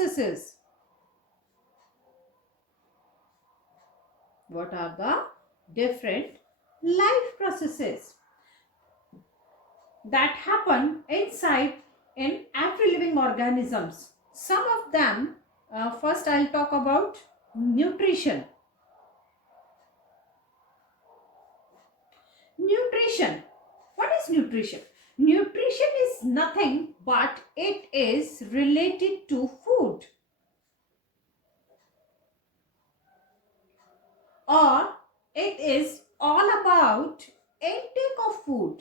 processes? What are the different life processes that happen inside in every living organisms? Some of them, first I'll talk about nutrition. Nutrition. What is nutrition? Nutrition is nothing but it is related to food, or it is all about intake of food.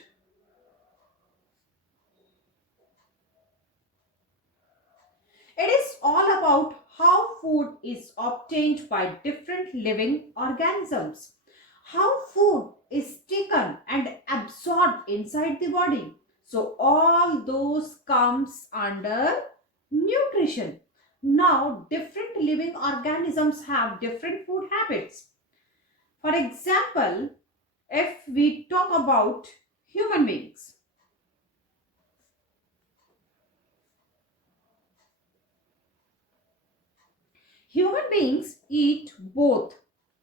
It is all about how food is obtained by different living organisms, how food is taken and absorbed inside the body. So all those comes under nutrition. Now different living organisms have different food habits. For example, if we talk about human beings, human beings eat both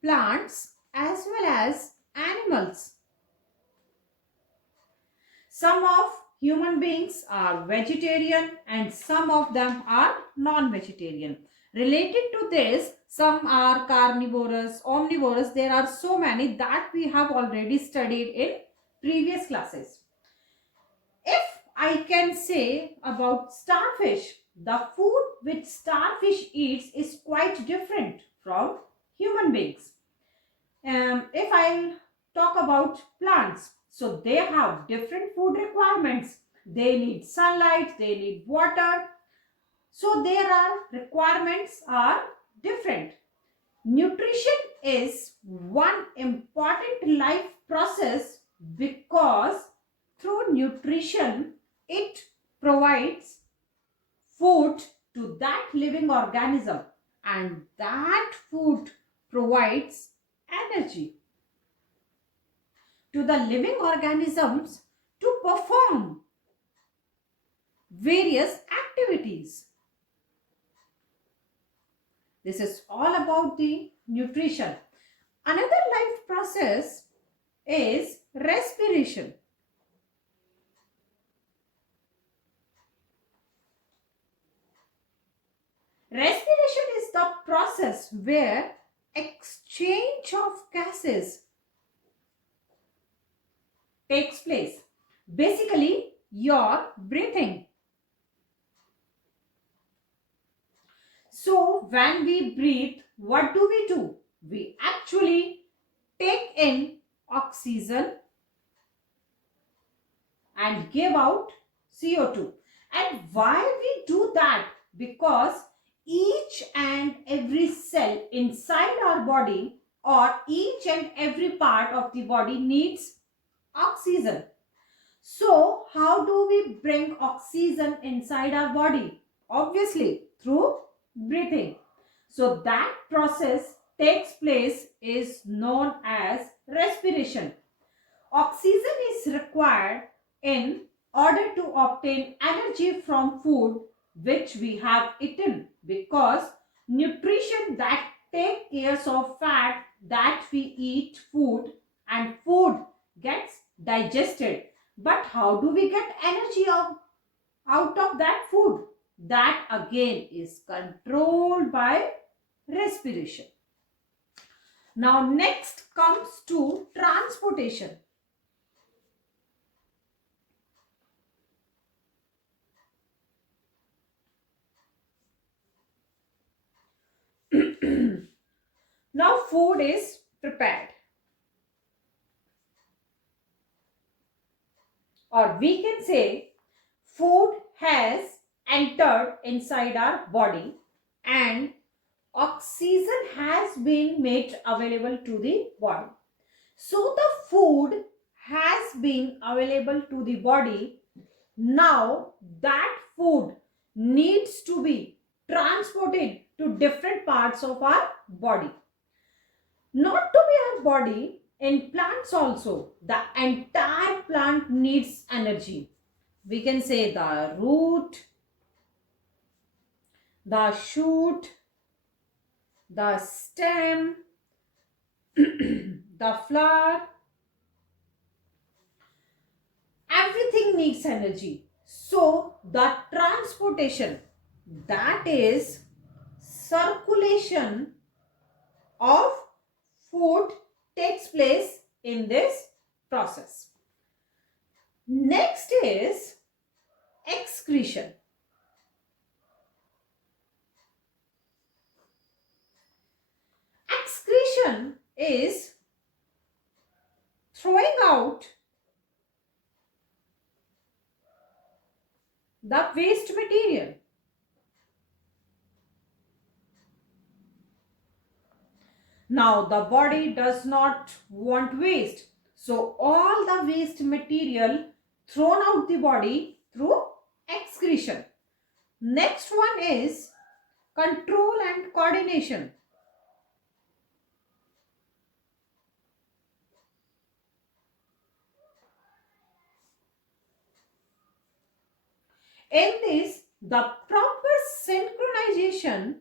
plants as well as animals. Some of human beings are vegetarian and some of them are non-vegetarian. Related to this, some are carnivorous, omnivorous. There are so many that we have already studied in previous classes. If I can say about starfish, the food which starfish eats is quite different from human beings. If I'll talk about plants, so they have different food requirements. They need sunlight, they need water. So their requirements are different. Nutrition is one important life process because through nutrition it provides food to that living organism, and that food provides energy to the living organisms to perform various activities. This is all about the nutrition. Another life process is respiration. Respiration is the process where exchange of gases takes place. Basically, your breathing. So, when we breathe, what do? We actually take in oxygen and give out CO2. And why we do that? Because each and every cell inside our body or each and every part of the body needs oxygen. So, how do we bring oxygen inside our body? Obviously, through breathing. So, that process takes place is known as respiration. Oxygen is required in order to obtain energy from food which we have eaten, because nutrition that take care of fat that we eat food and food gets digested. But how do we get energy out of that food? That again is controlled by respiration. Now next comes to transportation. Now food is prepared, or we can say food has entered inside our body and oxygen has been made available to the body. So the food has been available to the body. Now that food needs to be transported to different parts of our body. Not to be our body, in plants also, the entire plant needs energy. We can say the root, the shoot, the stem, the flower, everything needs energy. So the transportation, that is circulation of food, takes place in this process. Next is excretion. Excretion is throwing out the waste material. Now the body does not want waste. So all the waste material thrown out the body through excretion. Next one is control and coordination. In this, the proper synchronization